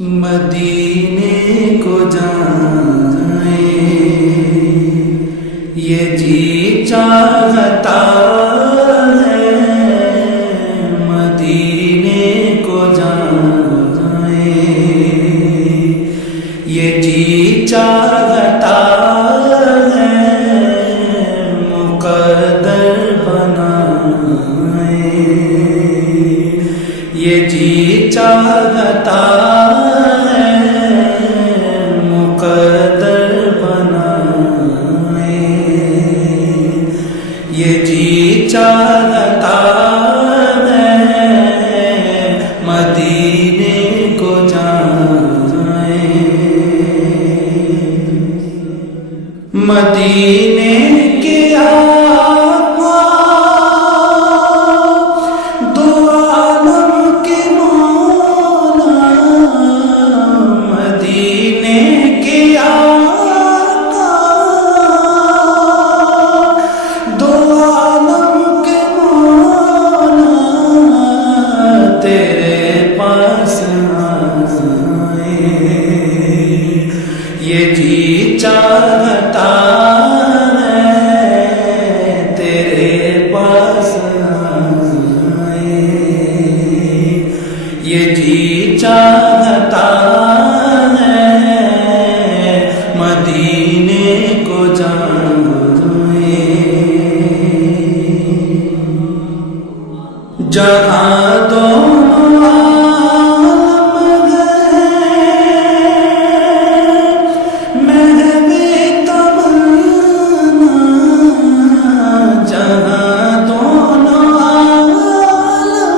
मदीने को जाए ये जी चाहता है, मदीने को जाए ये जी चाहता है, मुक़द्दर बनाए ये जी चाहता ये जी चाहता है, मदीने को जाए। मदीने के आका दो आलम के मौला, मदीने के आका दो आलम के मौला, तेरे पास आए ये जी चाहता है, तेरे पास आए ये जी चाहता है, मदीने को जाए। जहाँ दोनों आलम गए महवे तमन्ना, जहाँ दोनों आलम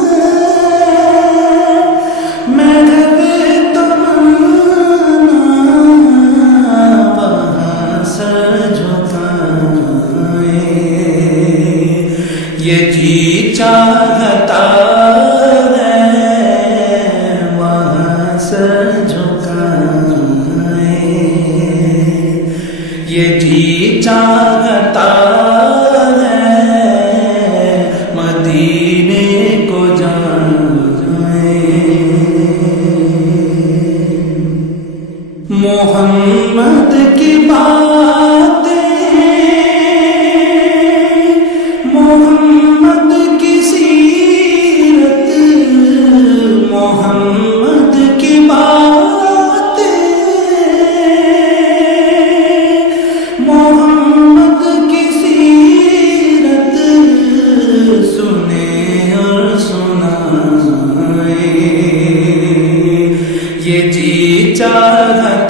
गए महवे तमन्ना, वहाँ सर झुकाए ये जी चाहता है, वहाँ सर झुकाए ये जी चाहता है, मदीने को जाए। मोहम्मद की बातें, मोहम्मद की सीरत, मोहम्मद की बातें, मोहम्मद की सीरत सुने और सुनाए ये जी चाहता